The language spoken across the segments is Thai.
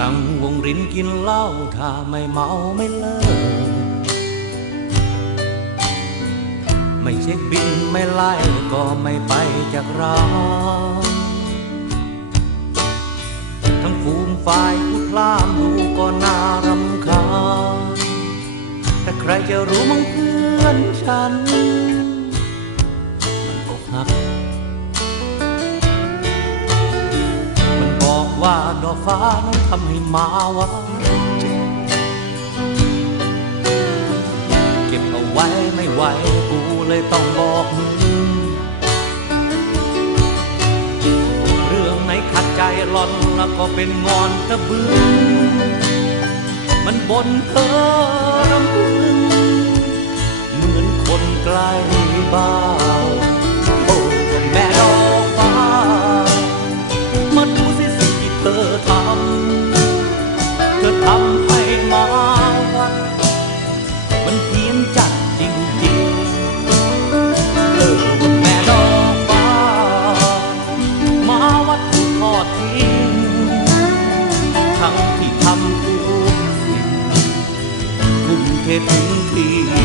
ตั้งวงรินกินเหล้าถ้าไม่เมาไม่เลิก ไม่เช็คบินไม่ไล่ก็ไม่ไปจากร้านทั้งฟูมฝ่ายพูดพล่ามดูก็น่ารำคาญแต่ใครจะรู้มั่งเพื่อนฉัน มันอกหัก ว่าดอกฟ้านั้นทำให้มาวาเจ็บเก็บเอาไว้ไม่ไหวกูเลยต้องบอกมึงเรื่องไหนขัดใจหลอนแล้วก็เป็นงอนตะบึงมันบนเพ้อรำพึงเหมือนคนใกลบ้าน เธอทำให้มาวัดมันเพี้ยนจัดจริงๆเออแม่ดอกฟ้า มาวัดถูกทอดทิ้งทั้งที่ทำทุกสิ่งทุ่มเทถึงที่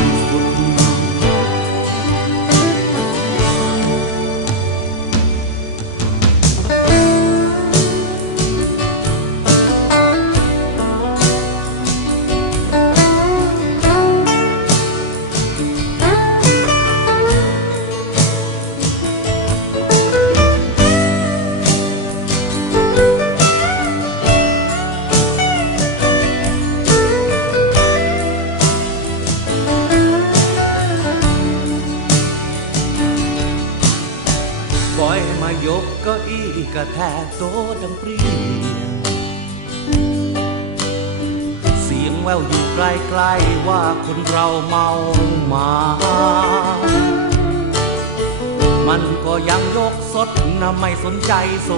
ายกเก็อี้กระแทกโต๊ดังเปรี้ยงเสียงแววอยู่ไกลๆว่าคนเราเมามา มันก็ยังยกสดนะไม่สนใจโซ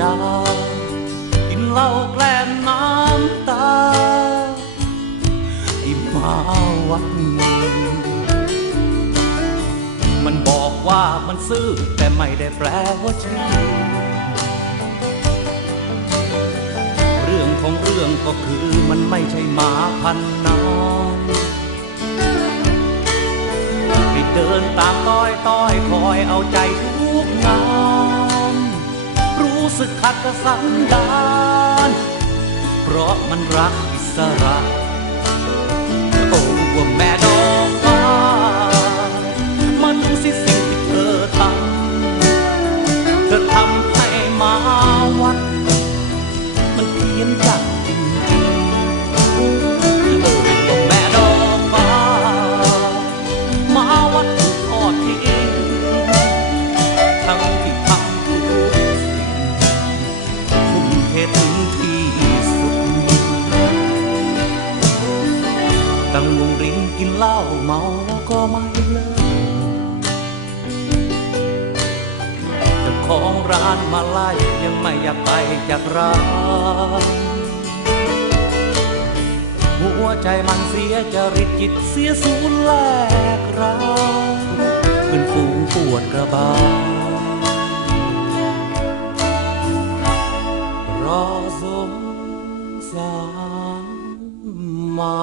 ดา กินเหล้าแกล้มน้ำตาที่มาวัดมันบอก ว่ามันซื่อแต่ไม่ได้แปลว่าชื่อเรื่องของเรื่องก็คือมันไม่ใช่หมาพันน้อยให้เดินตามต้อยต้อยคอยเอาใจทุกงาน รู้สึกขัดกับสันดาน เพราะมันรักอิสระ เพี้ยนจากจริงๆเออว่าแม่ดอกฟ้ามาวัดถูกทอดทิ้งทั้งที่ทำทุกสิ่งทุ่มเทถึงที่สุดตั้งวงรินกินเหล้าเมาแล้วก็ไม่ ของร้านมาไล่ยังไม่อยากไปจากร้าน หัวใจมันเสียจริตจิตเสียสูญแลกร้างเป็นฝูงปวดกระบาลรอสงสารมา